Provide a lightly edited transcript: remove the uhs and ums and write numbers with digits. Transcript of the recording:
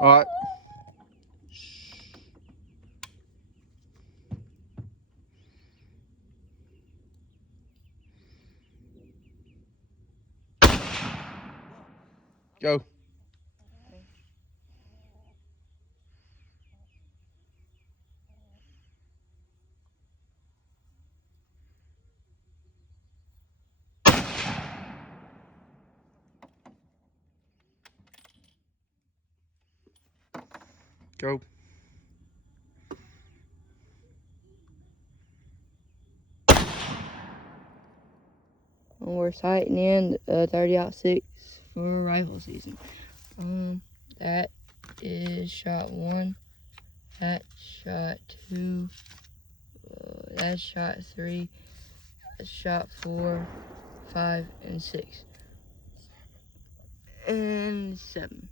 All right. Go. Go. We're sighting in 30-06 for rifle season. That is shot 1. That's shot 2. That's shot 3. That's shot 4, 5, and 6. And 7.